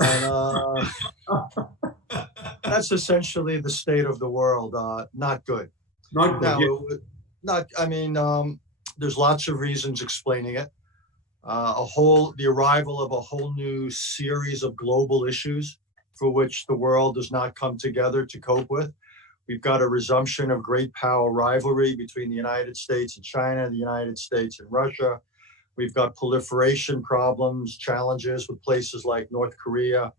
And that's essentially the state of the world. Not good. Not good. Now, Yeah. I mean, there's lots of reasons explaining it. The arrival of a whole new series of global issues for which the world does not come together to cope with. We've got a resumption of great power rivalry between the United States and China, the United States and Russia. We've got proliferation problems, challenges with places like North Korea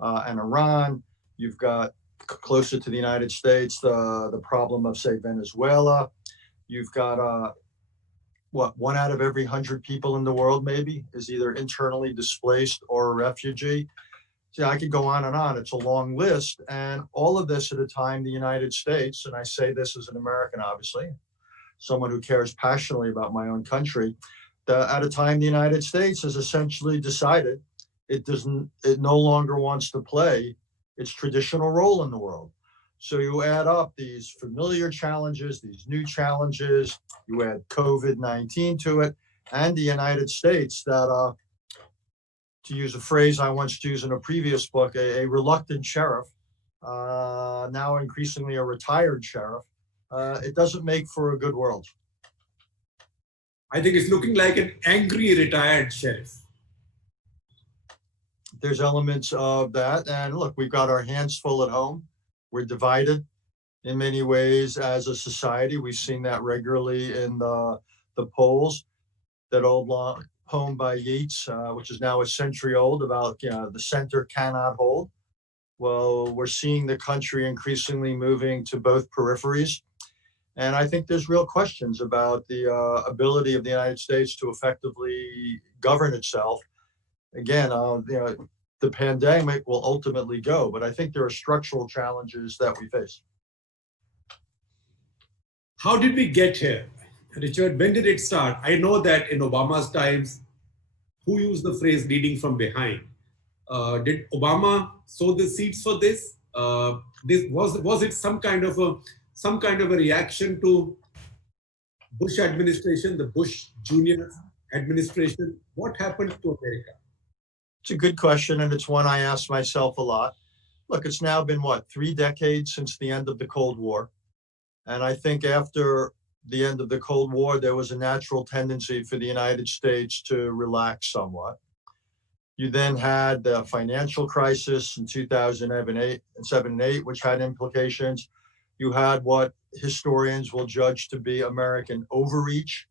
and Iran. You've got closer to the United States, the problem of, say, Venezuela. You've got one out of every 100 people in the world maybe is either internally displaced or a refugee. See, I could go on and on. It's a long list. And all of this at a time the United States, and I say this as an American, obviously, someone who cares passionately about my own country, at a time the United States has essentially decided it no longer wants to play its traditional role in the world. So you add up these familiar challenges, these new challenges, you add COVID-19 to it, and the United States that, to use a phrase I once used in a previous book, a reluctant sheriff, now increasingly a retired sheriff. It doesn't make for a good world. I think it's looking like an angry retired sheriff. There's elements of that. And look, we've got our hands full at home. We're divided in many ways as a society. We've seen that regularly in the polls. That old poem by Yeats, which is now a century old, about the center cannot hold. Well, we're seeing the country increasingly moving to both peripheries. And I think there's real questions about the ability of the United States to effectively govern itself. Again, the pandemic will ultimately go, but I think there are structural challenges that we face. How did we get here? Richard, when did it start? I know that in Obama's times, who used the phrase leading from behind? Did Obama sow the seeds for this? Was it some kind of a reaction to Bush administration, the Bush Junior administration? What happened to America? It's a good question, and it's one I ask myself a lot. Look, it's now been, 3 decades since the end of the Cold War. And I think after the end of the Cold War, there was a natural tendency for the United States to relax somewhat. You then had the financial crisis in 2007 and 8, which had implications. You had what historians will judge to be American overreach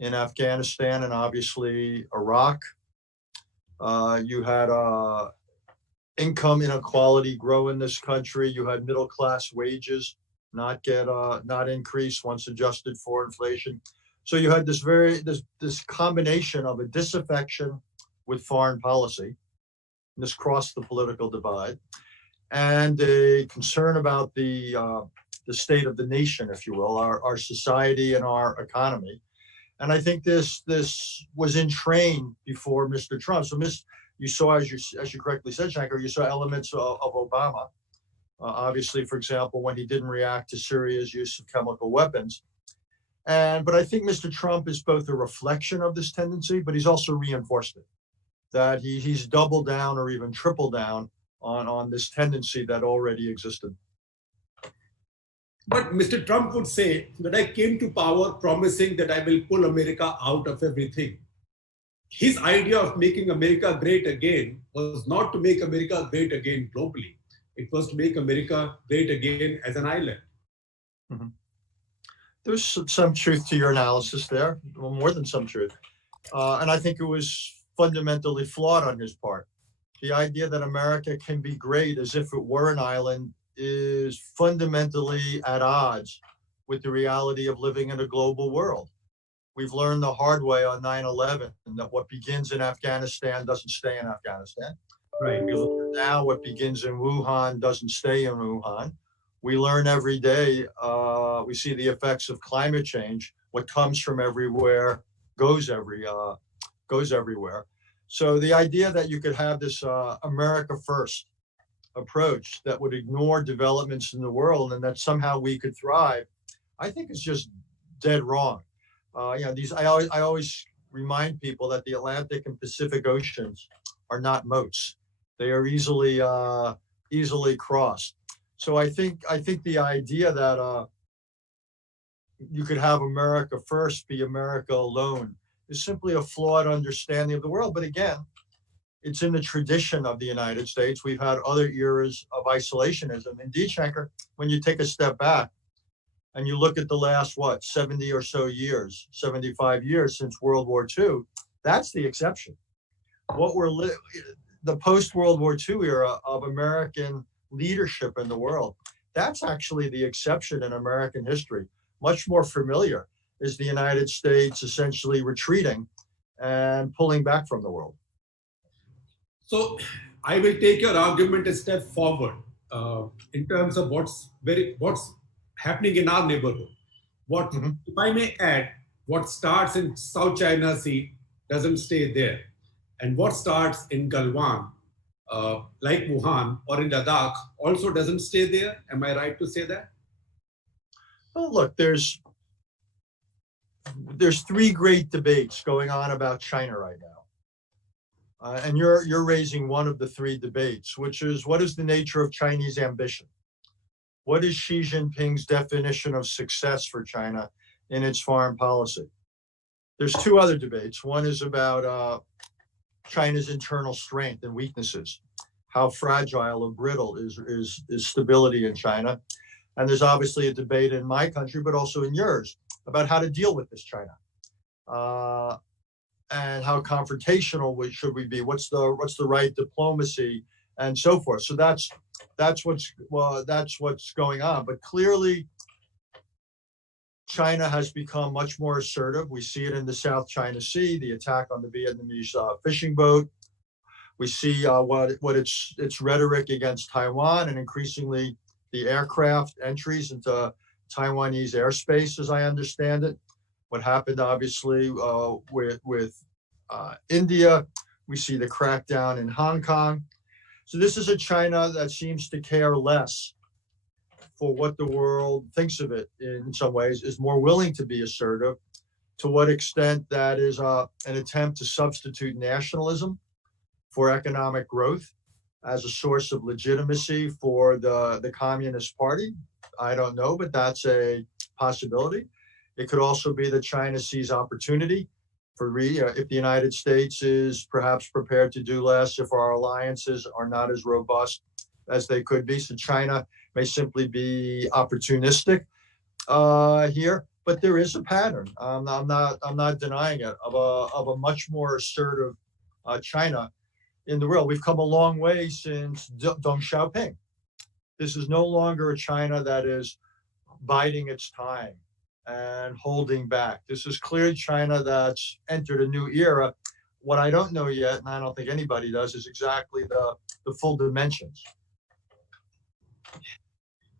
in Afghanistan and obviously Iraq. You had income inequality grow in this country. You had middle class wages not increase once adjusted for inflation. So you had this combination of a disaffection with foreign policy, this crossed the political divide, and a concern about the state of the nation, if you will, our society and our economy. And I think this was entrained before Mr. Trump. So you saw, as you correctly said, Shekhar, you saw elements of Obama. Obviously, for example, when he didn't react to Syria's use of chemical weapons. But I think Mr. Trump is both a reflection of this tendency, but he's also reinforced it. That he's doubled down or even tripled down on this tendency that already existed. But Mr. Trump would say that I came to power promising that I will pull America out of everything. His idea of making America great again was not to make America great again globally. It was to make America great again as an island. Mm-hmm. There's some truth to your analysis there, well, more than some truth. And I think it was fundamentally flawed on his part. The idea that America can be great as if it were an island is fundamentally at odds with the reality of living in a global world. We've learned the hard way on 9/11 that what begins in Afghanistan doesn't stay in Afghanistan. Right. Now what begins in Wuhan doesn't stay in Wuhan. We learn every day. We see the effects of climate change. What comes from everywhere goes everywhere. So the idea that you could have this America first approach that would ignore developments in the world and that somehow we could thrive, I think is just dead wrong. I always remind people that the Atlantic and Pacific Oceans are not moats. They are easily crossed. So I think the idea that you could have America first be America alone is simply a flawed understanding of the world. But again, it's in the tradition of the United States. We've had other eras of isolationism. Indeed, Shekhar, when you take a step back and you look at the last, what, 70 or so years, 75 years since World War II, that's the exception. What we're the post-World War II era of American leadership in the world, that's actually the exception in American history. Much more familiar is the United States essentially retreating and pulling back from the world. So I will take your argument a step forward in terms of what's happening in our neighborhood. What, if I may add, what starts in South China Sea doesn't stay there, and what starts in Galwan, like Wuhan or in Ladakh, also doesn't stay there. Am I right to say that? Well, look, there's three great debates going on about China right now. And you're raising one of the three debates, which is, what is the nature of Chinese ambition? What is Xi Jinping's definition of success for China in its foreign policy? There's two other debates. One is about China's internal strength and weaknesses, how fragile or brittle is stability in China. And there's obviously a debate in my country, but also in yours, about how to deal with this China. And how confrontational should we be? What's the right diplomacy and so forth? So that's what's going on. But clearly, China has become much more assertive. We see it in the South China Sea, the attack on the Vietnamese fishing boat. We see what its rhetoric against Taiwan, and increasingly the aircraft entries into Taiwanese airspace, as I understand it. What happened, obviously, with India. We see the crackdown in Hong Kong. So this is a China that seems to care less for what the world thinks of it in some ways, is more willing to be assertive. To what extent that is an attempt to substitute nationalism for economic growth as a source of legitimacy for the Communist Party, I don't know, but that's a possibility. It could also be that China sees opportunity for if the United States is perhaps prepared to do less, if our alliances are not as robust as they could be. So China may simply be opportunistic here, but there is a pattern. I'm not denying it, of a much more assertive China in the world. We've come a long way since Deng Xiaoping. This is no longer a China that is biding its time and holding back. This is clearly China that's entered a new era. What I don't know yet, and I don't think anybody does, is exactly the full dimensions.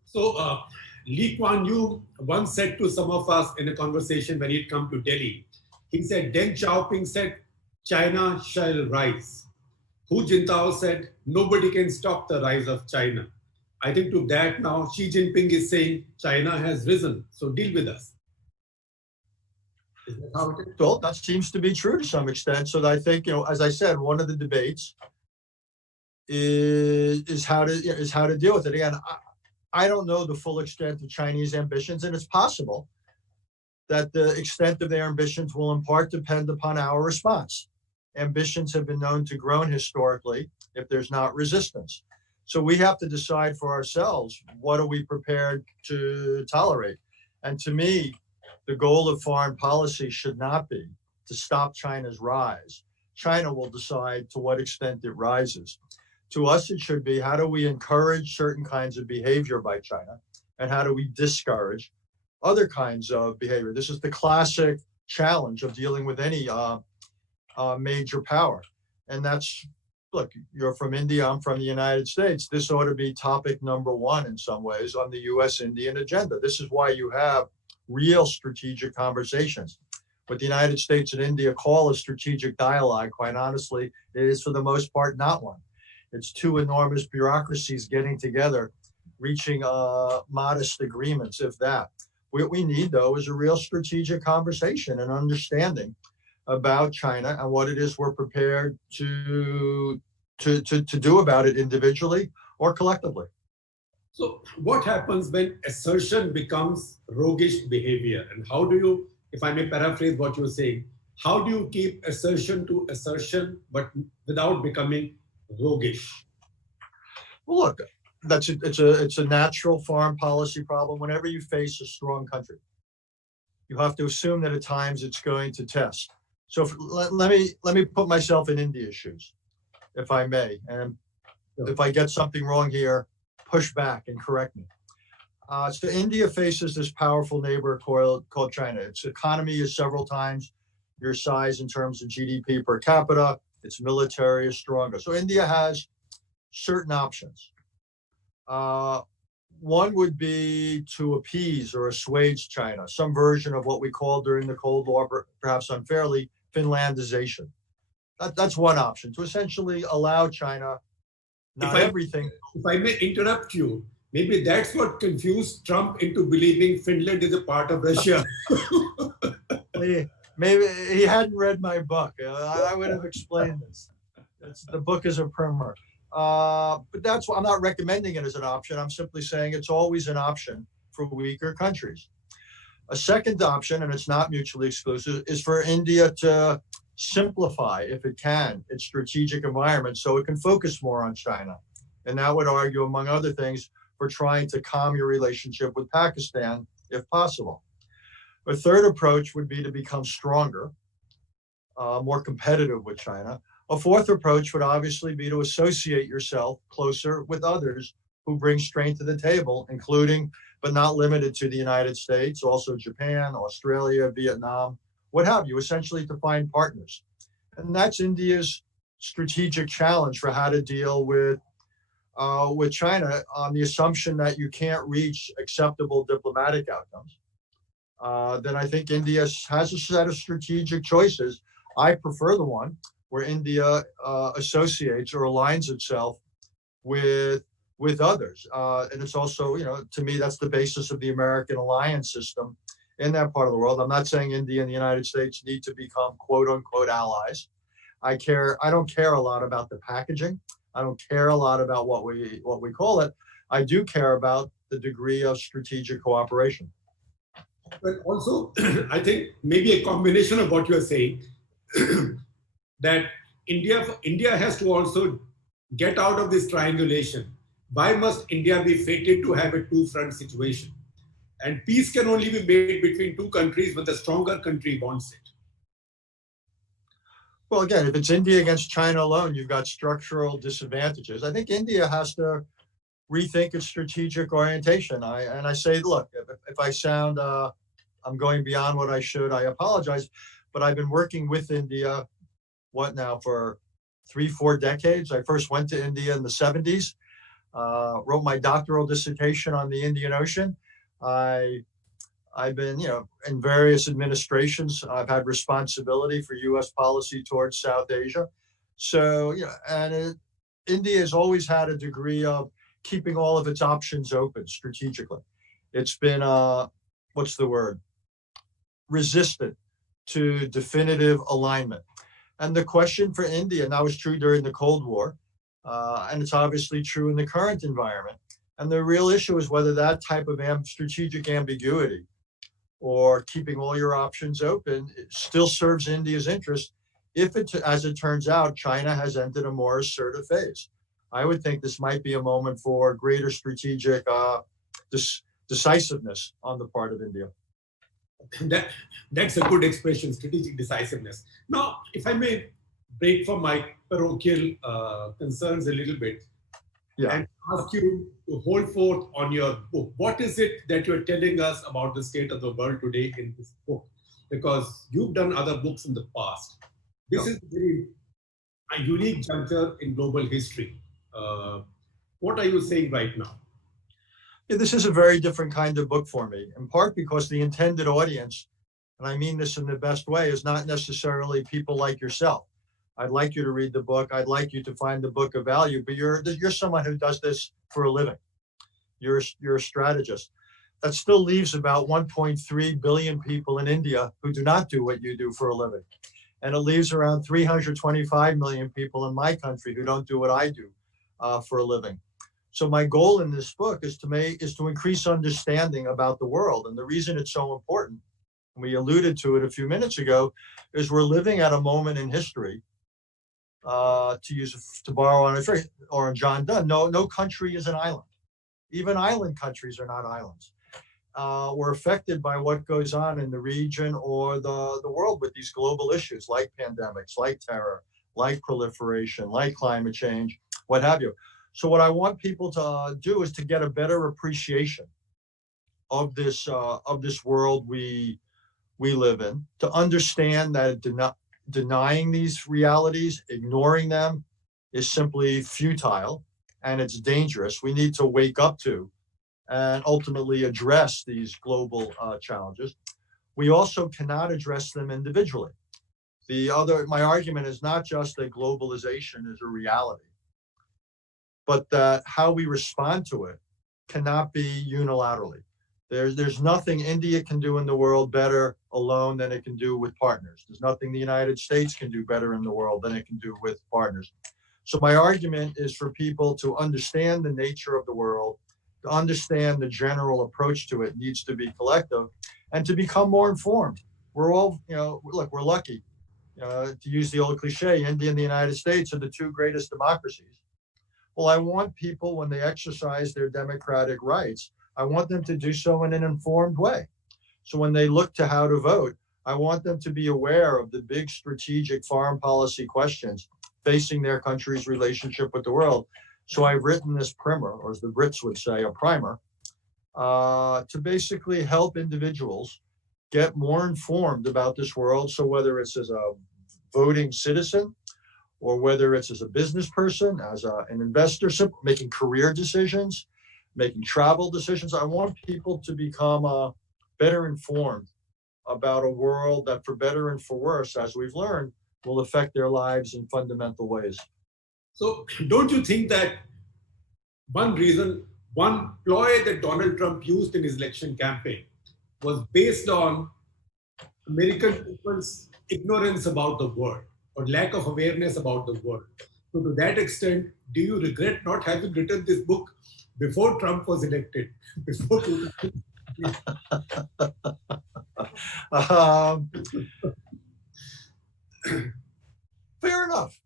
So Lee Kuan Yew once said to some of us in a conversation when he'd come to Delhi, he said, Deng Xiaoping said, China shall rise. Hu Jintao said, nobody can stop the rise of China. I think to that now, Xi Jinping is saying, China has risen, so deal with us. Is that how it is? Well, that seems to be true to some extent. So I think, as I said, one of the debates is how to deal with it. Again, I don't know the full extent of Chinese ambitions, and it's possible that the extent of their ambitions will in part depend upon our response. Ambitions have been known to grow historically if there's not resistance. So we have to decide for ourselves, what are we prepared to tolerate? And to me, the goal of foreign policy should not be to stop China's rise. China will decide to what extent it rises. To us, it should be, how do we encourage certain kinds of behavior by China? And how do we discourage other kinds of behavior? This is the classic challenge of dealing with any major power. And that's, look, you're from India, I'm from the United States. This ought to be topic number one in some ways on the US-Indian agenda. This is why you have real strategic conversations. What the United States and India call a strategic dialogue, quite honestly, is for the most part not one. It's two enormous bureaucracies getting together, reaching modest agreements, if that. What we need, though, is a real strategic conversation and understanding about China and what it is we're prepared to to do about it individually or collectively. So what happens when assertion becomes roguish behavior? And how do you, if I may paraphrase what you're saying, how do you keep assertion to assertion, but without becoming roguish? Well, look, it's a natural foreign policy problem. Whenever you face a strong country, you have to assume that at times it's going to test. So let me put myself in India's shoes, if I may, and if I get something wrong here, push back and correct me. So India faces this powerful neighbor called China. Its economy is several times your size in terms of GDP per capita. Its military is stronger. So India has certain options. One would be to appease or assuage China, some version of what we called during the Cold War, perhaps unfairly, Finlandization. That's one option, to essentially allow China, not everything. If I may interrupt you, maybe that's what confused Trump into believing Finland is a part of Russia. Maybe he hadn't read my book. I would have explained this. The book is a primer. But that's why I'm not recommending it as an option. I'm simply saying it's always an option for weaker countries. A second option, and it's not mutually exclusive, is for India to simplify, if it can, its strategic environment so it can focus more on China. And that would argue, among other things, for trying to calm your relationship with Pakistan, if possible. A third approach would be to become stronger, more competitive with China. A fourth approach would obviously be to associate yourself closer with others who bring strength to the table, including, but not limited to, the United States, also Japan, Australia, Vietnam, what have you, essentially to find partners. And that's India's strategic challenge for how to deal with China, on the assumption that you can't reach acceptable diplomatic outcomes. Then I think India has a set of strategic choices. I prefer the one where India associates or aligns itself with others. And it's also, to me, that's the basis of the American alliance system in that part of the world. I'm not saying India and the United States need to become quote unquote allies. I don't care a lot about the packaging. I don't care a lot about what we call it. I do care about the degree of strategic cooperation. But also, I think maybe a combination of what you're saying, that India has to also get out of this triangulation. Why must India be fated to have a two-front situation? And peace can only be made between two countries when the stronger country wants it. Well, again, if it's India against China alone, you've got structural disadvantages. I think India has to rethink its strategic orientation. I say, look, if I sound I'm going beyond what I should, I apologize. But I've been working with India, for 3-4 decades. I first went to India in the 70s, wrote my doctoral dissertation on the Indian Ocean. I've been, in various administrations. I've had responsibility for U.S. policy towards South Asia. So, India has always had a degree of keeping all of its options open strategically. It's been, resistant to definitive alignment. And the question for India, and that was true during the Cold War, and it's obviously true in the current environment. And the real issue is whether that type of strategic ambiguity or keeping all your options open still serves India's interest if as it turns out, China has entered a more assertive phase. I would think this might be a moment for greater strategic decisiveness on the part of India. That's a good expression, strategic decisiveness. Now, if I may break from my parochial concerns a little bit, and ask you to hold forth on your book. What is it that you're telling us about the state of the world today in this book? Because you've done other books in the past. This is a unique juncture in global history. What are you saying right now? Yeah, this is a very different kind of book for me, in part because the intended audience, and I mean this in the best way, is not necessarily people like yourself. I'd like you to read the book. I'd like you to find the book of value, but you're someone who does this for a living. You're a strategist. That still leaves about 1.3 billion people in India who do not do what you do for a living. And it leaves around 325 million people in my country who don't do what I do for a living. So my goal in this book is to increase understanding about the world. And the reason it's so important, we alluded to it a few minutes ago, is we're living at a moment in history, to borrow on a phrase, or on John Donne, no country is an island. Even island countries are not islands. We're affected by what goes on in the region or the world with these global issues like pandemics, like terror, like proliferation, like climate change, what have you. So what I want people to do is to get a better appreciation of this world we live in, to understand that denying these realities, ignoring them, is simply futile and it's dangerous. We need to wake up to and ultimately address these global challenges. We also cannot address them individually. My argument is not just that globalization is a reality, but that how we respond to it cannot be unilaterally. There's nothing India can do in the world better alone than it can do with partners. There's nothing the United States can do better in the world than it can do with partners. So my argument is for people to understand the nature of the world, to understand the general approach to it needs to be collective, and to become more informed. We're all, look, we're lucky. To use the old cliche, India and the United States are the two greatest democracies. Well, I want people, when they exercise their democratic rights, I want them to do so in an informed way. So when they look to how to vote, I want them to be aware of the big strategic foreign policy questions facing their country's relationship with the world. So I've written this primer, or as the Brits would say, a primer, to basically help individuals get more informed about this world. So whether it's as a voting citizen, or whether it's as a business person, as an investor, making career decisions, making travel decisions, I want people to become better informed about a world that, for better and for worse, as we've learned, will affect their lives in fundamental ways. So don't you think that one ploy that Donald Trump used in his election campaign was based on American people's ignorance about the world or lack of awareness about the world? So to that extent, do you regret not having written this book before Trump was elected? Before Fair enough.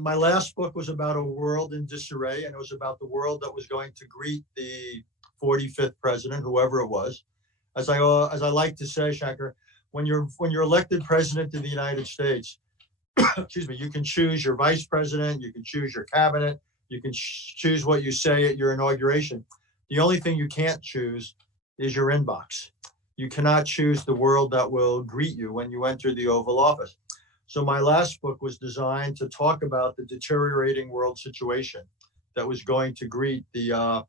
My last book was about a world in disarray, and it was about the world that was going to greet the 45th president, whoever it was. As I like to say, Shekhar, when you're elected president of the United States, excuse me, you can choose your vice president, you can choose your cabinet, you can choose what you say at your inauguration. The only thing you can't choose is your inbox. You cannot choose the world that will greet you when you enter the Oval Office. So my last book was designed to talk about the deteriorating world situation that was going to greet the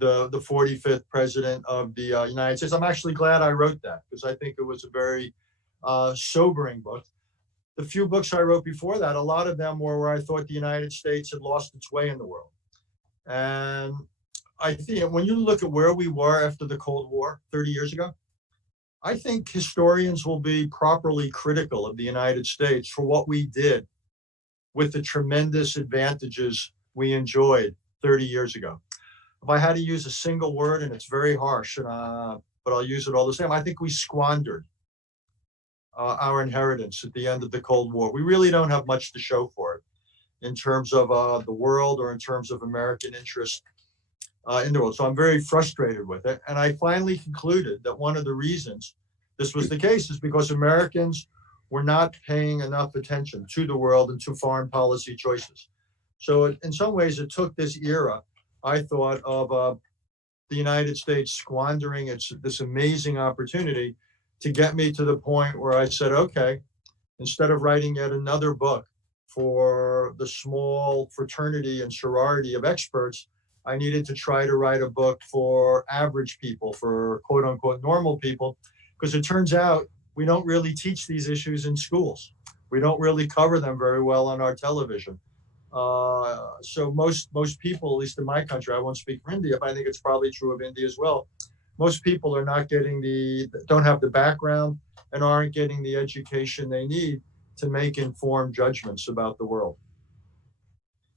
45th president of the United States. I'm actually glad I wrote that, because I think it was a very sobering book. The few books I wrote before that, a lot of them were where I thought the United States had lost its way in the world. And I think when you look at where we were after the Cold War 30 years ago, I think historians will be properly critical of the United States for what we did with the tremendous advantages we enjoyed 30 years ago. If I had to use a single word, and it's very harsh, but I'll use it all the same, I think we squandered our inheritance at the end of the Cold War. We really don't have much to show for it in terms of the world or in terms of American interest in the world. So I'm very frustrated with it. And I finally concluded that one of the reasons this was the case is because Americans were not paying enough attention to the world and to foreign policy choices. So in some ways, it took this era, I thought, of the United States squandering this amazing opportunity to get me to the point where I said, okay, instead of writing yet another book for the small fraternity and sorority of experts, I needed to try to write a book for average people, for quote unquote normal people, because it turns out we don't really teach these issues in schools. We don't really cover them very well on our television. So most people, at least in my country, I won't speak for India, but I think it's probably true of India as well. Most people are not getting don't have the background and aren't getting the education they need to make informed judgments about the world.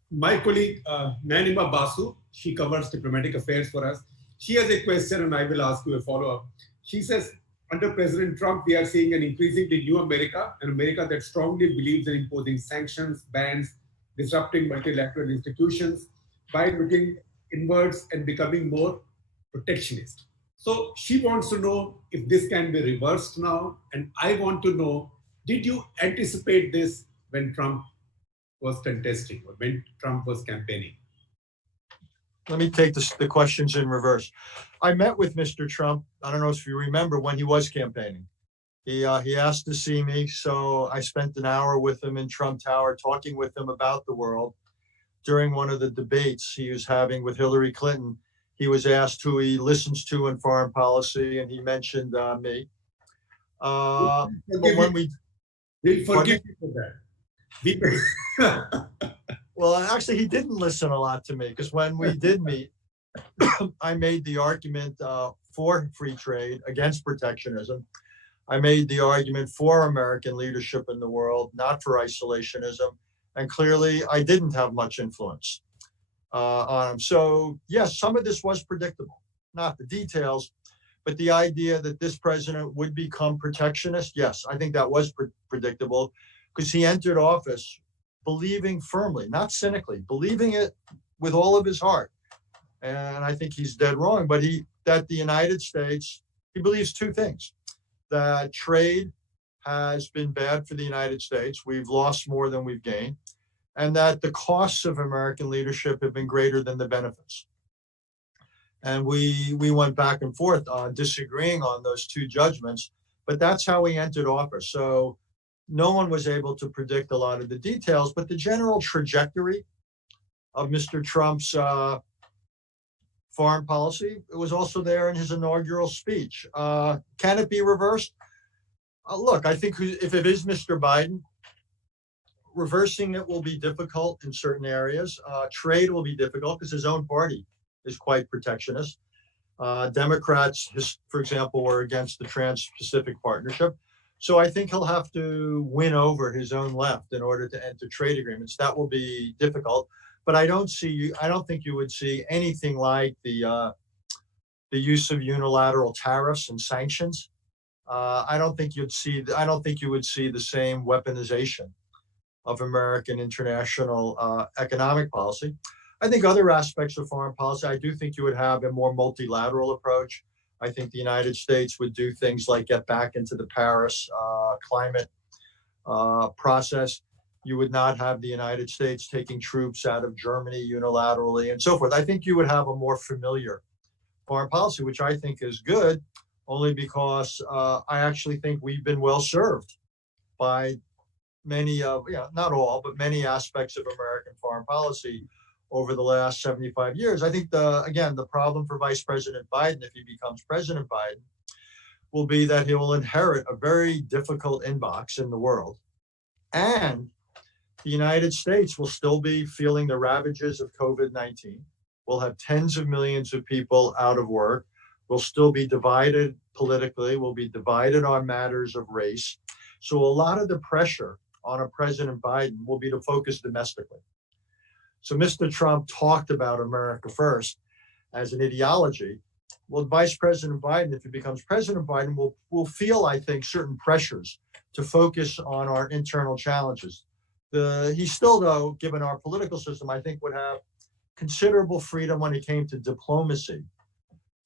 My colleague, Nanima Basu, she covers diplomatic affairs for us. She has a question and I will ask you a follow-up. She says, under President Trump, we are seeing an increasingly new America, an America that strongly believes in imposing sanctions, bans, disrupting multilateral institutions by looking inwards and becoming more protectionist. So she wants to know if this can be reversed now. And I want to know, did you anticipate this when Trump was contesting or when Trump was campaigning? Let me take the questions in reverse. I met with Mr. Trump, I don't know if you remember, when he was campaigning. He asked to see me, so I spent an hour with him in Trump Tower talking with him about the world. During one of the debates he was having with Hillary Clinton, he was asked who he listens to in foreign policy, and he mentioned me. But when we'll forgive you for that. Well, actually, he didn't listen a lot to me, because when we did meet, I made the argument for free trade, against protectionism. I made the argument for American leadership in the world, not for isolationism. And clearly, I didn't have much influence on him. So, yes, some of this was predictable, not the details, but the idea that this president would become protectionist, yes, I think that was predictable, because he entered office believing firmly, not cynically, believing it with all of his heart. And I think he's dead wrong, but that the United States, he believes two things: that trade has been bad for the United States, we've lost more than we've gained, and that the costs of American leadership have been greater than the benefits. And we went back and forth on disagreeing on those two judgments, but that's how he entered office. So no one was able to predict a lot of the details, but the general trajectory of Mr. Trump's foreign policy, it was also there in his inaugural speech. Can it be reversed? Look, I think if it is Mr. Biden, reversing it will be difficult in certain areas. Trade will be difficult because his own party is quite protectionist. Democrats, for example, were against the Trans-Pacific Partnership. So I think he'll have to win over his own left in order to enter trade agreements. That will be difficult, but I don't think you would see anything like the use of unilateral tariffs and sanctions. I don't think you would see the same weaponization of American international economic policy. I think other aspects of foreign policy, I do think you would have a more multilateral approach. I think the United States would do things like get back into the Paris climate process. You would not have the United States taking troops out of Germany unilaterally and so forth. I think you would have a more familiar foreign policy, which I think is good, only because I actually think we've been well served by many of, not all, but many aspects of American foreign policy over the last 75 years. I think the problem for Vice President Biden, if he becomes President Biden, will be that he will inherit a very difficult inbox in the world. And the United States will still be feeling the ravages of COVID-19. We'll have tens of millions of people out of work. We'll still be divided politically. We'll be divided on matters of race. So a lot of the pressure on a President Biden will be to focus domestically. So Mr. Trump talked about America first as an ideology. Well, Vice President Biden, if he becomes President Biden, will feel, I think, certain pressures to focus on our internal challenges. He still, though, given our political system, I think would have considerable freedom when it came to diplomacy,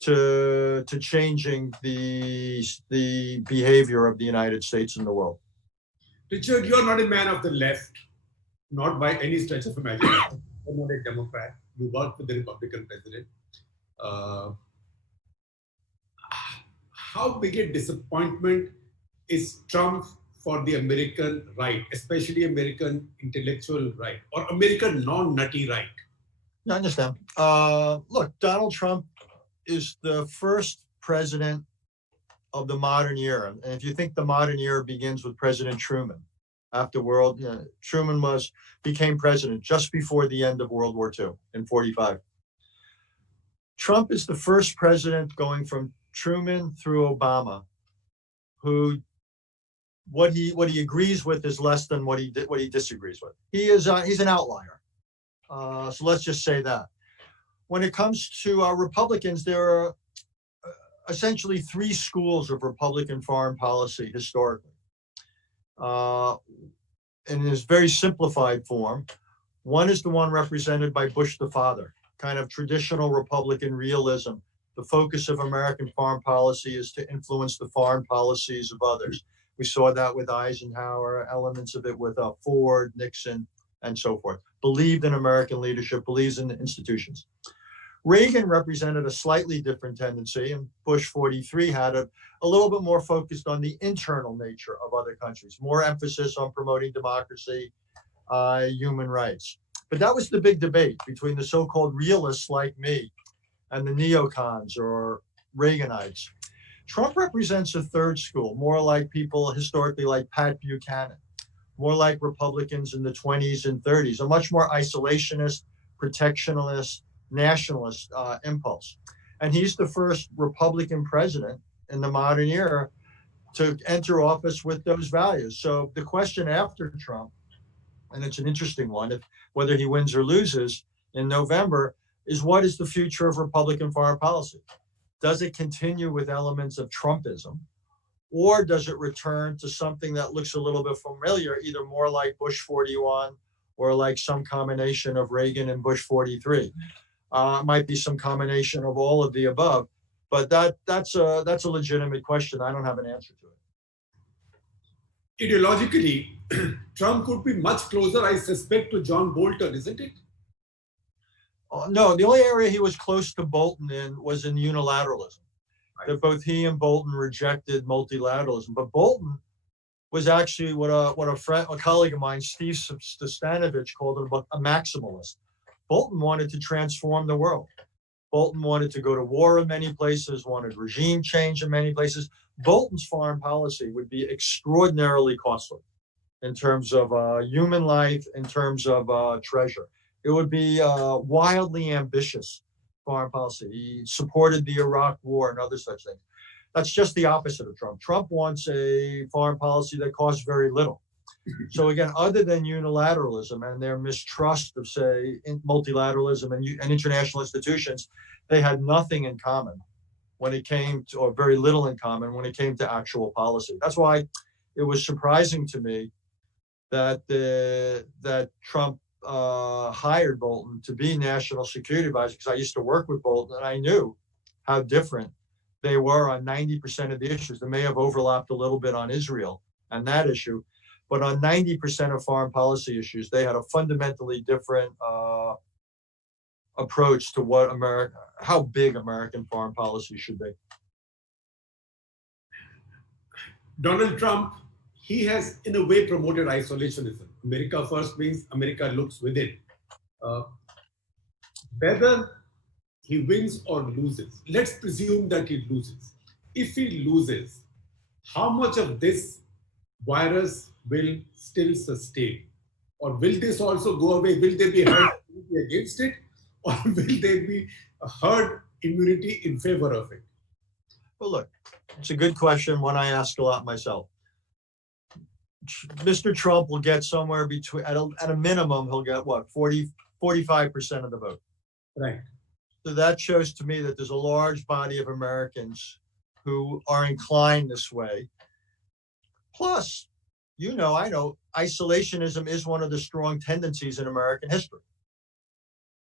to changing the behavior of the United States in the world. Richard, you're not a man of the left, not by any stretch of imagination. You're not a Democrat. You work with the Republican president. How big a disappointment is Trump for the American right, especially American intellectual right, or American non-nutty right? I understand. Look, Donald Trump is the first president of the modern era. And if you think the modern era begins with President Truman, Truman became president just before the end of World War II in 1945. Trump is the first president going from Truman through Obama who what he agrees with is less than what he disagrees with. He's an outlier. So let's just say that. When it comes to Republicans, there are essentially three schools of Republican foreign policy historically. In its very simplified form, one is the one represented by Bush the father, kind of traditional Republican realism. The focus of American foreign policy is to influence the foreign policies of others. We saw that with Eisenhower, elements of it with Ford, Nixon, and so forth. Believed in American leadership, believes in the institutions. Reagan represented a slightly different tendency, and Bush 43 had a little bit more focused on the internal nature of other countries, more emphasis on promoting democracy, human rights. But that was the big debate between the so-called realists like me and the neocons or Reaganites. Trump represents a third school, more like people historically like Pat Buchanan, more like Republicans in the 20s and 30s, a much more isolationist, protectionist, nationalist impulse. And he's the first Republican president in the modern era to enter office with those values. So the question after Trump, and it's an interesting one, whether he wins or loses in November, is what is the future of Republican foreign policy? Does it continue with elements of Trumpism, or does it return to something that looks a little bit familiar, either more like Bush 41 or like some combination of Reagan and Bush 43? Might be some combination of all of the above, but that's a legitimate question. I don't have an answer to it. Ideologically, Trump could be much closer, I suspect, to John Bolton, isn't it? No, the only area he was close to Bolton in was in unilateralism. Right. That both he and Bolton rejected multilateralism, but Bolton was actually what a colleague of mine, Steve Stanovich, called him a maximalist. Bolton wanted to transform the world. Bolton wanted to go to war in many places, wanted regime change in many places. Bolton's foreign policy would be extraordinarily costly in terms of human life, in terms of treasure. It would be wildly ambitious foreign policy. He supported the Iraq War and other such things. That's just the opposite of Trump. Trump wants a foreign policy that costs very little. So again, other than unilateralism and their mistrust of, say, multilateralism and international institutions, they had nothing in common when it came to, or very little in common when it came to actual policy. That's why it was surprising to me that Trump hired Bolton to be national security advisor, because I used to work with Bolton and I knew how different they were on 90% of the issues. They may have overlapped a little bit on Israel and that issue, but on 90% of foreign policy issues, they had a fundamentally different approach to how big American foreign policy should be. Donald Trump, he has in a way promoted isolationism. America first means America looks within. Whether he wins or loses, let's presume that he loses. If he loses, how much of this virus will still sustain? Or will this also go away? Will there be herd immunity against it? Or will there be a herd immunity in favor of it? Well, look, it's a good question, one I ask a lot myself. Mr. Trump will get somewhere between, at a minimum, he'll get what, 45% of the vote. Right. So that shows to me that there's a large body of Americans who are inclined this way. Plus, I know isolationism is one of the strong tendencies in American history.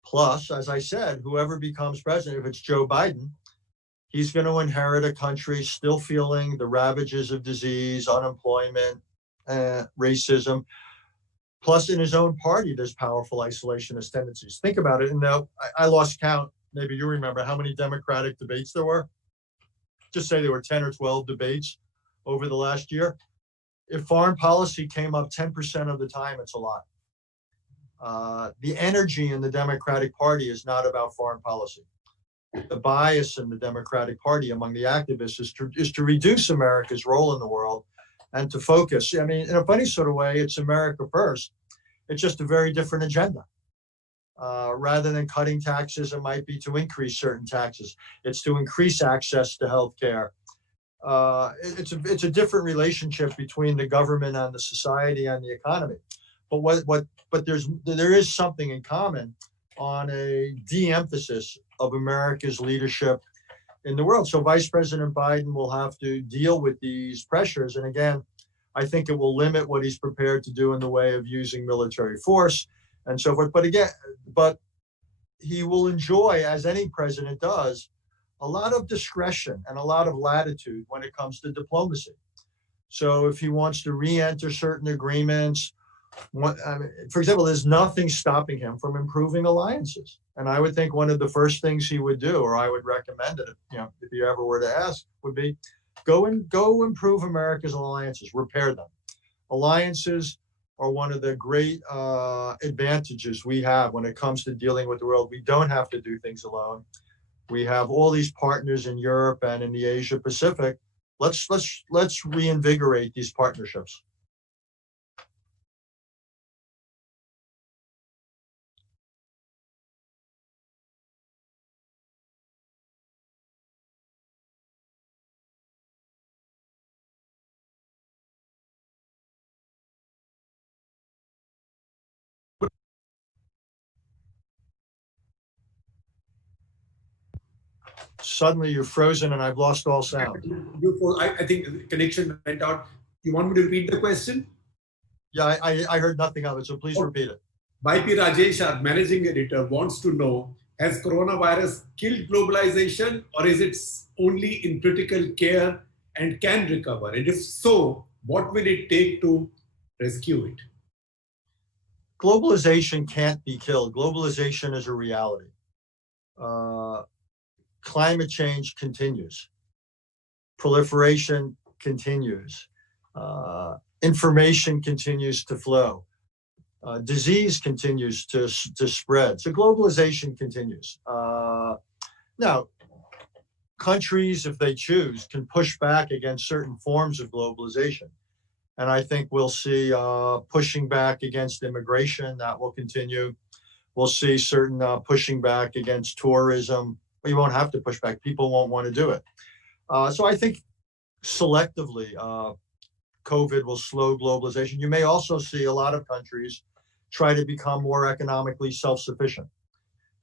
Plus, as I said, whoever becomes president, if it's Joe Biden, he's going to inherit a country still feeling the ravages of disease, unemployment, racism. Plus, in his own party, there's powerful isolationist tendencies. Think about it. And now I lost count. Maybe you remember how many Democratic debates there were. Just say there were 10 or 12 debates over the last year. If foreign policy came up 10% of the time, it's a lot. The energy in the Democratic Party is not about foreign policy. The bias in the Democratic Party among the activists is to reduce America's role in the world and to focus. I mean, in a funny sort of way, it's America first. It's just a very different agenda. Rather than cutting taxes, it might be to increase certain taxes. It's to increase access to healthcare. It's a different relationship between the government and the society and the economy. But there is something in common on a de-emphasis of America's leadership in the world. So Vice President Biden will have to deal with these pressures. And again, I think it will limit what he's prepared to do in the way of using military force and so forth. But he will enjoy, as any president does, a lot of discretion and a lot of latitude when it comes to diplomacy. So if he wants to re-enter certain agreements, for example, there's nothing stopping him from improving alliances. And I would think one of the first things he would do, or I would recommend it, if you ever were to ask, would be go improve America's alliances, repair them. Alliances are one of the great advantages we have when it comes to dealing with the world. We don't have to do things alone. We have all these partners in Europe and in the Asia Pacific. Let's reinvigorate these partnerships. Suddenly you're frozen and I've lost all sound. I think the connection went out. You want me to repeat the question? Yeah, I heard nothing of it, so please repeat it. YP Rajesh, our managing editor, wants to know, has coronavirus killed globalization or is it only in critical care and can recover? And if so, what will it take to rescue it? Globalization can't be killed. Globalization is a reality. Climate change continues. Proliferation continues. Information continues to flow. Disease continues to spread. So globalization continues. Now, countries, if they choose, can push back against certain forms of globalization. And I think we'll see pushing back against immigration. That will continue. We'll see certain pushing back against tourism. Well, you won't have to push back. People won't want to do it. So I think selectively, COVID will slow globalization. You may also see a lot of countries try to become more economically self-sufficient.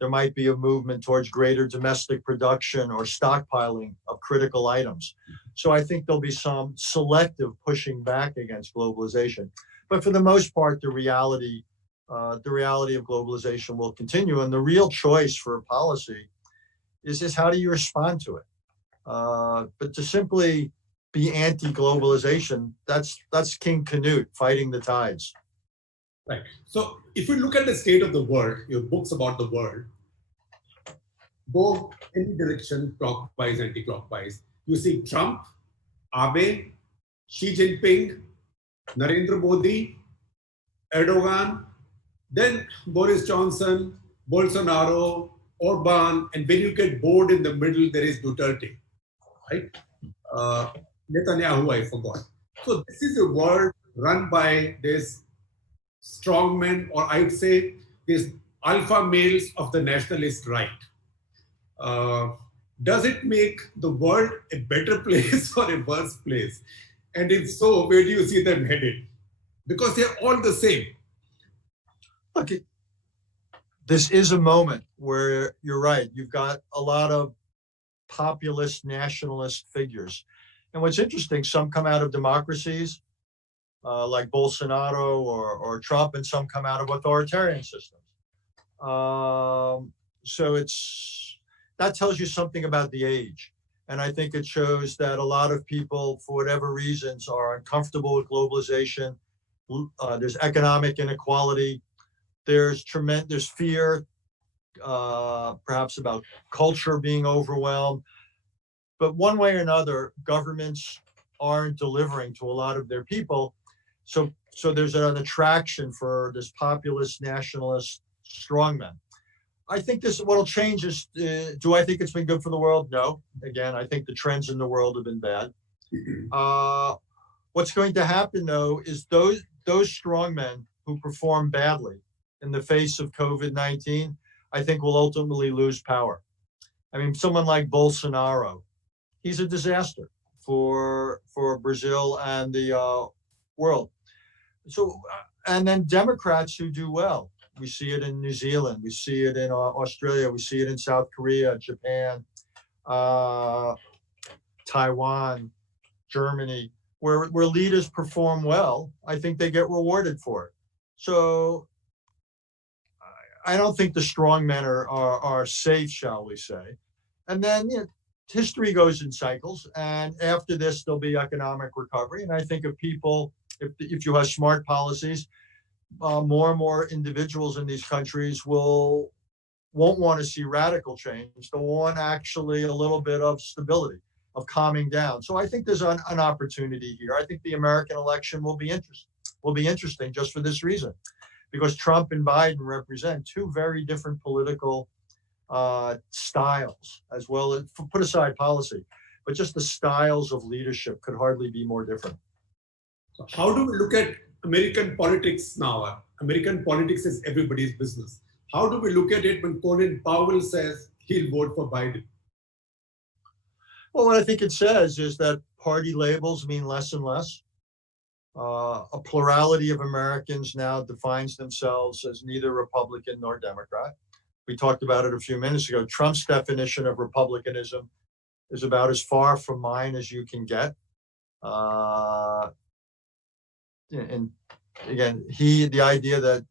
There might be a movement towards greater domestic production or stockpiling of critical items. So I think there'll be some selective pushing back against globalization. But for the most part, the reality of globalization will continue. And the real choice for policy is how do you respond to it? But to simply be anti-globalization, that's King Canute fighting the tides. Right. So if you look at the state of the world, your books about the world, go any direction, clockwise, anti-clockwise, you see Trump, Abe, Xi Jinping, Narendra Modi, Erdogan, then Boris Johnson, Bolsonaro, Orban, and when you get bored in the middle, there is Duterte, right? Netanyahu, I forgot. So this is a world run by this strongmen, or I would say these alpha males of the nationalist right. Does it make the world a better place or a worse place? And if so, where do you see them headed? Because they're all the same. Look, this is a moment where you're right. You've got a lot of populist nationalist figures. And what's interesting, some come out of democracies like Bolsonaro or Trump, and some come out of authoritarian systems. So that tells you something about the age. And I think it shows that a lot of people, for whatever reasons, are uncomfortable with globalization. There's economic inequality. There's tremendous fear, perhaps about culture being overwhelmed. But one way or another, governments aren't delivering to a lot of their people. So there's an attraction for this populist nationalist strongmen. I think what'll change is, do I think it's been good for the world? No. Again, I think the trends in the world have been bad. What's going to happen, though, is those strongmen who perform badly in the face of COVID-19, I think will ultimately lose power. I mean, someone like Bolsonaro, he's a disaster. for Brazil and the world. So, and then Democrats who do well. We see it in New Zealand. We see it in Australia. We see it in South Korea, Japan, Taiwan, Germany, where leaders perform well. I think they get rewarded for it. So I don't think the strong men are safe, shall we say. And then history goes in cycles. And after this, there'll be economic recovery. And I think if you have smart policies, more and more individuals in these countries won't want to see radical change. They'll want actually a little bit of stability, of calming down. So I think there's an opportunity here. I think the American election will be interesting just for this reason, because Trump and Biden represent two very different political styles, as well as, put aside policy, but just the styles of leadership could hardly be more different. So how do we look at American politics now? American politics is everybody's business. How do we look at it when Colin Powell says he'll vote for Biden? Well, what I think it says is that party labels mean less and less. A plurality of Americans now defines themselves as neither Republican nor Democrat. We talked about it a few minutes ago. Trump's definition of republicanism is about as far from mine as you can get. And again, the idea that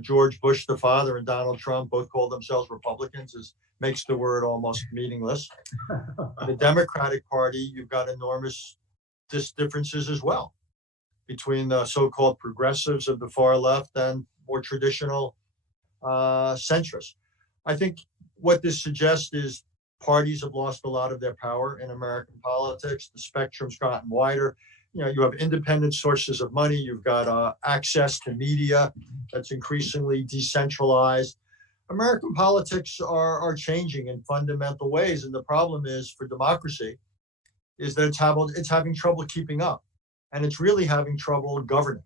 George Bush the father and Donald Trump both call themselves Republicans makes the word almost meaningless. The Democratic Party, you've got enormous differences as well between the so-called progressives of the far left and more traditional centrists. I think what this suggests is parties have lost a lot of their power in American politics. The spectrum's gotten wider. You have independent sources of money. You've got access to media that's increasingly decentralized. American politics are changing in fundamental ways. And the problem is for democracy is that it's having trouble keeping up. And it's really having trouble governing.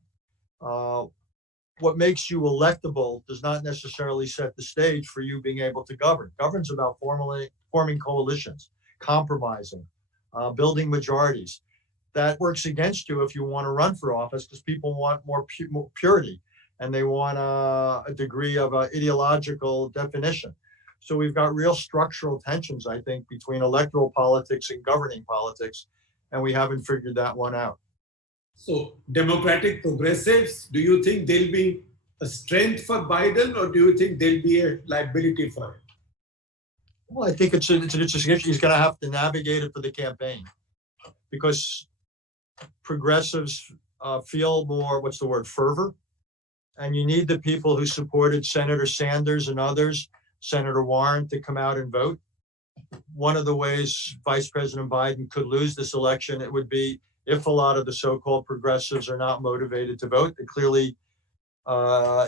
What makes you electable does not necessarily set the stage for you being able to govern. Govern's about forming coalitions, compromising, building majorities. That works against you if you want to run for office, because people want more purity and they want a degree of ideological definition. So we've got real structural tensions, I think, between electoral politics and governing politics, and we haven't figured that one out. So Democratic progressives, do you think they'll be a strength for Biden, or do you think they'll be a liability for it? Well, I think it's an interesting issue. He's going to have to navigate it for the campaign, because progressives feel more, fervor. And you need the people who supported Senator Sanders and others, Senator Warren, to come out and vote. One of the ways Vice President Biden could lose this election, it would be if a lot of the so-called progressives are not motivated to vote. It clearly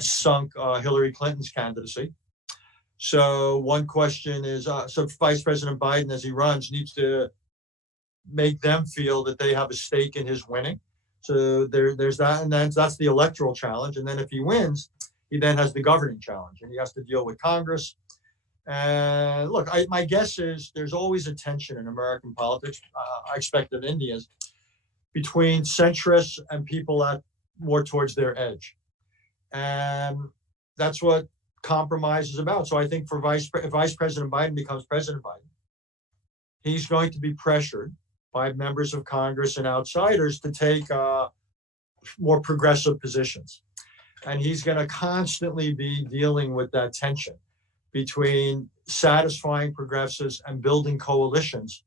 sunk Hillary Clinton's candidacy. So one question is, so Vice President Biden, as he runs, needs to make them feel that they have a stake in his winning. So there's that, and then that's the electoral challenge. And then if he wins, he then has the governing challenge, and he has to deal with Congress. And look, my guess is there's always a tension in American politics. I expect in India's between centrists and people at more towards their edge, and that's what compromise is about. So I think for if Vice President Biden becomes President Biden, he's going to be pressured by members of Congress and outsiders to take more progressive positions. And he's going to constantly be dealing with that tension between satisfying progressives and building coalitions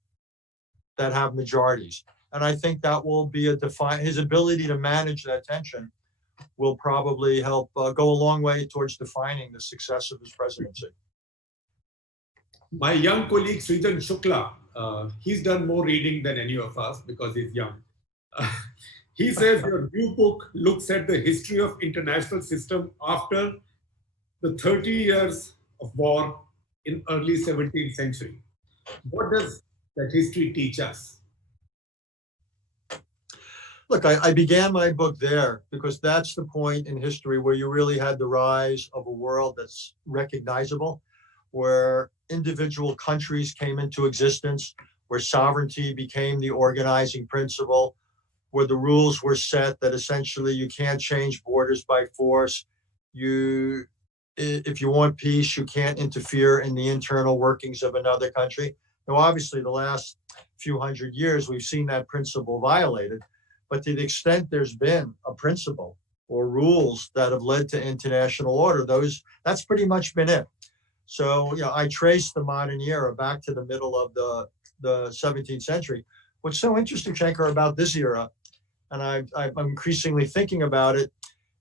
that have majorities. And I think that will be his ability to manage that tension will probably help go a long way towards defining the success of his presidency. My young colleague, Srijan Shukla, he's done more reading than any of us because he's young. He says your new book looks at the history of international system after the 30 years of war in early 17th century. What does that history teach us? Look, I began my book there because that's the point in history where you really had the rise of a world that's recognizable, where individual countries came into existence, where sovereignty became the organizing principle, where the rules were set that essentially you can't change borders by force. If you want peace, you can't interfere in the internal workings of another country. Now, obviously, the last few hundred years, we've seen that principle violated. But to the extent there's been a principle or rules that have led to international order, that's pretty much been it. So, I trace the modern era back to the middle of the 17th century. What's so interesting, Shekhar, about this era, and I'm increasingly thinking about it,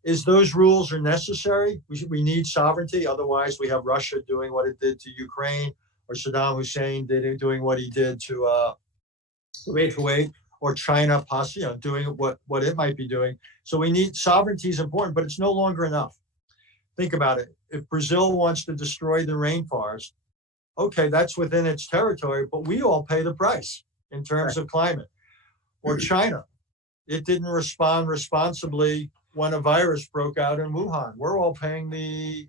is those rules are necessary. We need sovereignty. Otherwise, we have Russia doing what it did to Ukraine, or Saddam Hussein doing what he did to Kuwait, or China possibly doing what it might be doing. So we need sovereignty is important, but it's no longer enough. Think about it. If Brazil wants to destroy the rainforest, okay, that's within its territory, but we all pay the price in terms of climate. Or China, it didn't respond responsibly when a virus broke out in Wuhan. We're all paying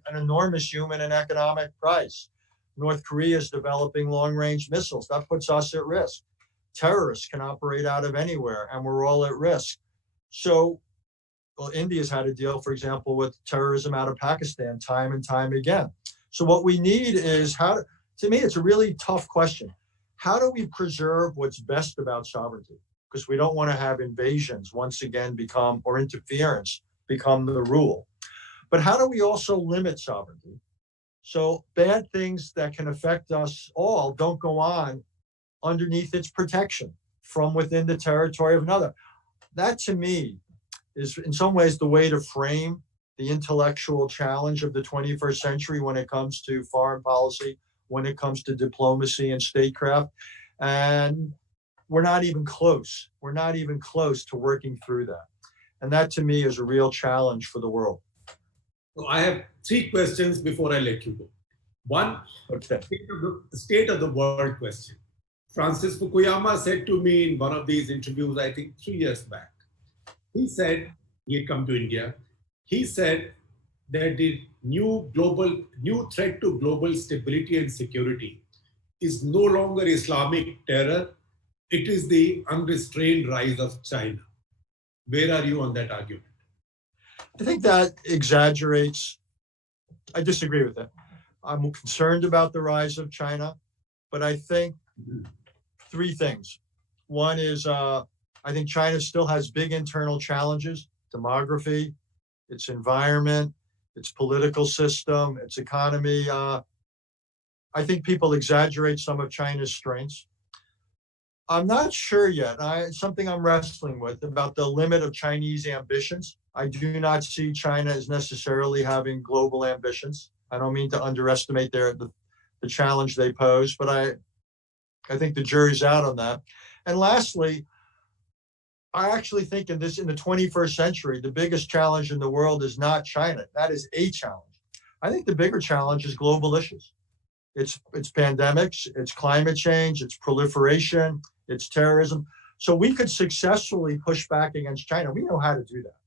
an enormous human and economic price. North Korea is developing long-range missiles. That puts us at risk. Terrorists can operate out of anywhere, and we're all at risk. So, India's had to deal, for example, with terrorism out of Pakistan time and time again. So what we need is to me, it's a really tough question. How do we preserve what's best about sovereignty? Because we don't want to have invasions once again or interference become the rule. But how do we also limit sovereignty? So bad things that can affect us all don't go on underneath its protection from within the territory of another. That, to me, is in some ways the way to frame the intellectual challenge of the 21st century when it comes to foreign policy, when it comes to diplomacy and statecraft. And we're not even close. We're not even close to working through that. And that, to me, is a real challenge for the world. So I have 3 questions before I let you go. One, okay. State of the world question. Francis Fukuyama said to me in one of these interviews, I think 3 years back, he said, he had come to India, he said that the new threat to global stability and security is no longer Islamic terror, it is the unrestrained rise of China. Where are you on that argument? I think that exaggerates. I disagree with that. I'm concerned about the rise of China, but I think 3 things. One is I think China still has big internal challenges: demography, its environment, its political system, its economy. I think people exaggerate some of China's strengths. I'm not sure yet. It's something I'm wrestling with about the limit of Chinese ambitions. I do not see China as necessarily having global ambitions. I don't mean to underestimate the challenge they pose, but I think the jury's out on that. And lastly, I actually think in the 21st century, the biggest challenge in the world is not China. That is a challenge. I think the bigger challenge is global issues. It's pandemics, it's climate change, it's proliferation, it's terrorism. So we could successfully push back against China. We know how to do that.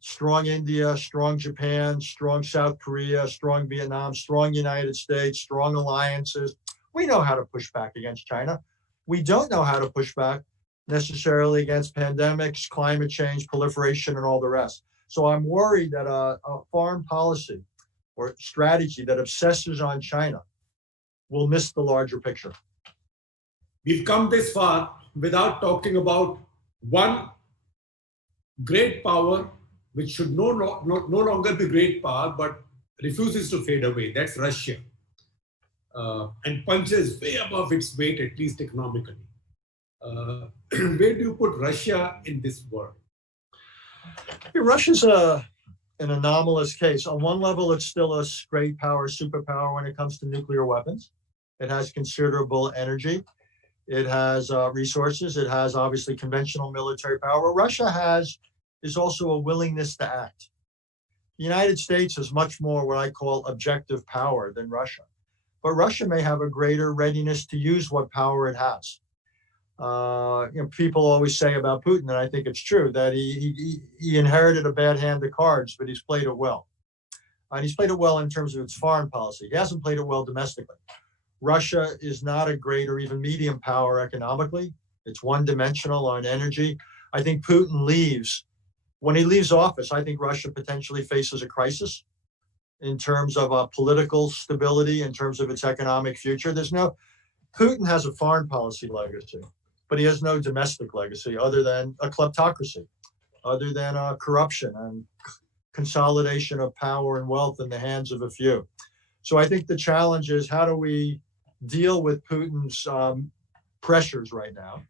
Strong India, strong Japan, strong South Korea, strong Vietnam, strong United States, strong alliances. We know how to push back against China. We don't know how to push back necessarily against pandemics, climate change, proliferation, and all the rest. So I'm worried that a foreign policy or strategy that obsesses on China will miss the larger picture. We've come this far without talking about one great power which should no longer be great power, but refuses to fade away. That's Russia. And punches way above its weight, at least economically. Where do you put Russia in this world? Russia's an anomalous case. On one level, it's still a great power, superpower when it comes to nuclear weapons. It has considerable energy. It has resources. It has obviously conventional military power. What Russia is also a willingness to act. The United States has much more what I call objective power than Russia. But Russia may have a greater readiness to use what power it has. People always say about Putin, and I think it's true, that he inherited a bad hand of cards, but he's played it well. And he's played it well in terms of its foreign policy. He hasn't played it well domestically. Russia is not a great or even medium power economically. It's one-dimensional on energy. I think Putin leaves. When he leaves office, I think Russia potentially faces a crisis in terms of political stability, in terms of its economic future. Putin has a foreign policy legacy, but he has no domestic legacy other than a kleptocracy, other than corruption and consolidation of power and wealth in the hands of a few. So I think the challenge is, how do we deal with Putin's pressures right now?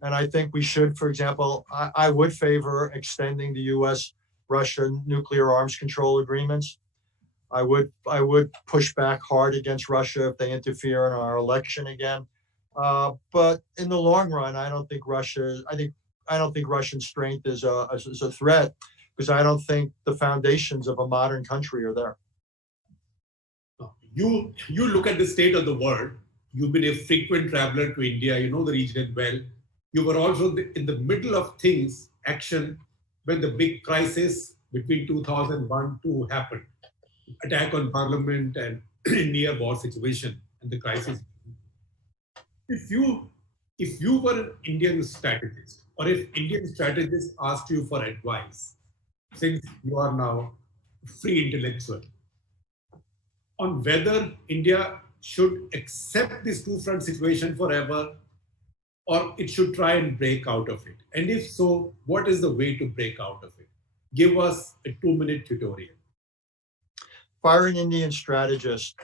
And I think we should, for example, I would favor extending the US-Russia nuclear arms control agreements. I would push back hard against Russia if they interfere in our election again. But in the long run, I don't think Russian strength is a threat, because I don't think the foundations of a modern country are there. You look at the state of the world. You've been a frequent traveler to India. You know the region well. You were also in the middle of action, when the big crisis between 2001-2 happened. Attack on parliament and near war situation and the crisis. If you were an Indian strategist, or if Indian strategists asked you for advice, since you are now free intellectual, on whether India should accept this two-front situation forever, or it should try and break out of it? And if so, what is the way to break out of it? Give us a 2-minute tutorial. If I were an Indian strategist,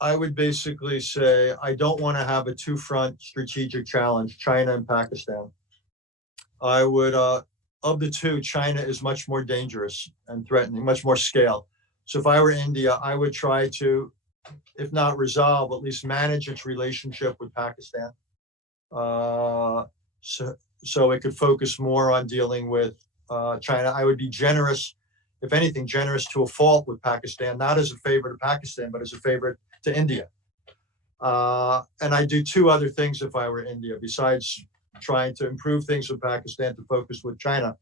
I would basically say, I don't want to have a two-front strategic challenge, China and Pakistan. I would, of the two, China is much more dangerous and threatening, much more scale. So if I were India, I would try to, if not resolve, at least manage its relationship with Pakistan. So it could focus more on dealing with China. I would be generous, if anything, generous to a fault with Pakistan, not as a favor to Pakistan, but as a favor to India. And I'd do two other things if I were India, besides trying to improve things with Pakistan to focus with China.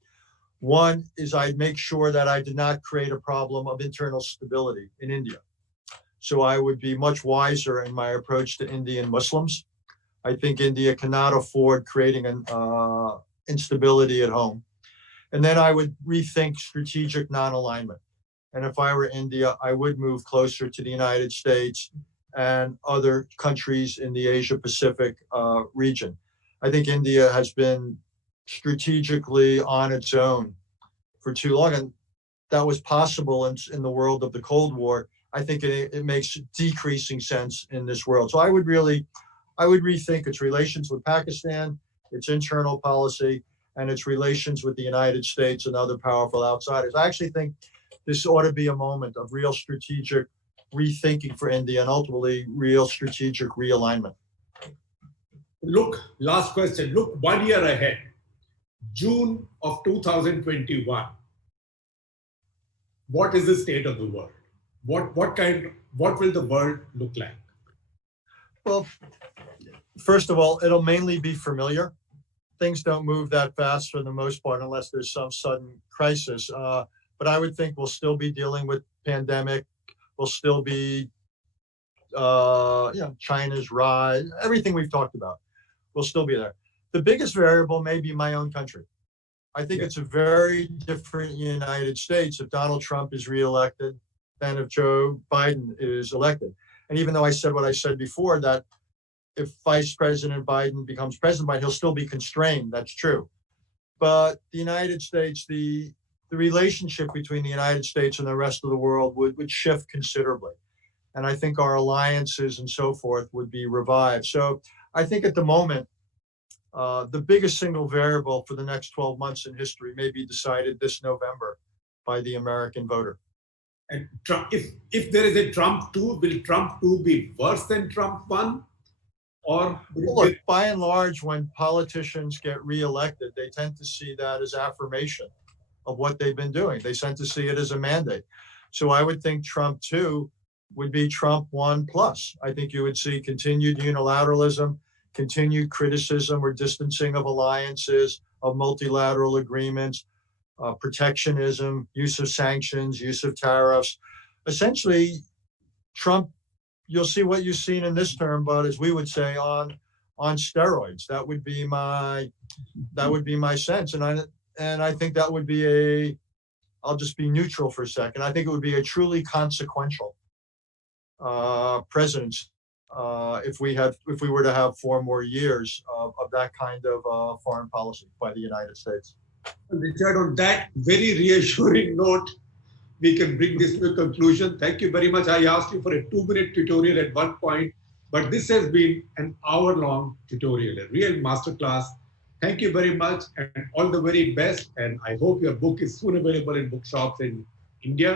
One is, I'd make sure that I did not create a problem of internal stability in India. So I would be much wiser in my approach to Indian Muslims. I think India cannot afford creating an instability at home. And then I would rethink strategic non-alignment. And if I were India, I would move closer to the United States and other countries in the Asia-Pacific region. I think India has been strategically on its own for too long, and that was possible in the world of the Cold War. I think it makes decreasing sense in this world. So I would rethink its relations with Pakistan, its internal policy, and its relations with the United States and other powerful outsiders. I actually think this ought to be a moment of real strategic rethinking for India, and ultimately real strategic realignment. Look, last question. Look 1 year ahead, June of 2021. What is the state of the world? What will the world look like? Well, first of all, it'll mainly be familiar. Things don't move that fast for the most part, unless there's some sudden crisis. But I would think we'll still be dealing with pandemic. We'll still be, China's rise, everything we've talked about will still be there. The biggest variable may be my own country. I think it's a very different United States if Donald Trump is reelected than if Joe Biden is elected. And even though I said what I said before, that if Vice President Biden becomes President Biden, he'll still be constrained. That's true. But the United States, the relationship between the United States and the rest of the world would shift considerably. And I think our alliances and so forth would be revived. So I think at the moment, the biggest single variable for the next 12 months in history may be decided this November by the American voter. And Trump, if there is a Trump 2, will Trump 2 be worse than Trump 1? Or look, by and large, when politicians get reelected, they tend to see that as affirmation of what they've been doing. They tend to see it as a mandate. So I would think Trump 2 would be Trump 1 plus. I think you would see continued unilateralism, continued criticism or distancing of alliances, of multilateral agreements, protectionism, use of sanctions, use of tariffs. Essentially, Trump you'll see what you've seen in this term, but as we would say, on steroids. That would be my sense, and I think that would be I'll just be neutral for a second. I think it would be a truly consequential presidency if we were to have 4 more years of that kind of foreign policy by the United States. Richard, on that very reassuring note, we can bring this to a conclusion. Thank you very much. I asked you for a 2-minute tutorial at one point, but this has been an hour-long tutorial, a real masterclass. Thank you very much and all the very best. And I hope your book is soon available in bookshops in India.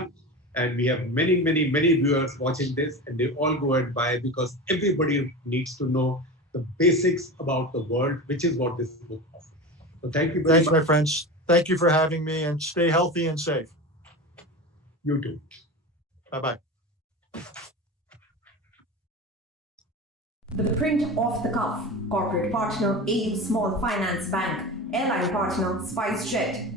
And we have many, many, many viewers watching this, and they all go and buy, because everybody needs to know the basics about the world, which is what this book offers. So thank you very much. Thanks, my friends. Thank you for having me, and stay healthy and safe. You too. Bye-bye. The Print off the cuff. Corporate partner, AU Small Finance Bank. Airline partner, SpiceJet.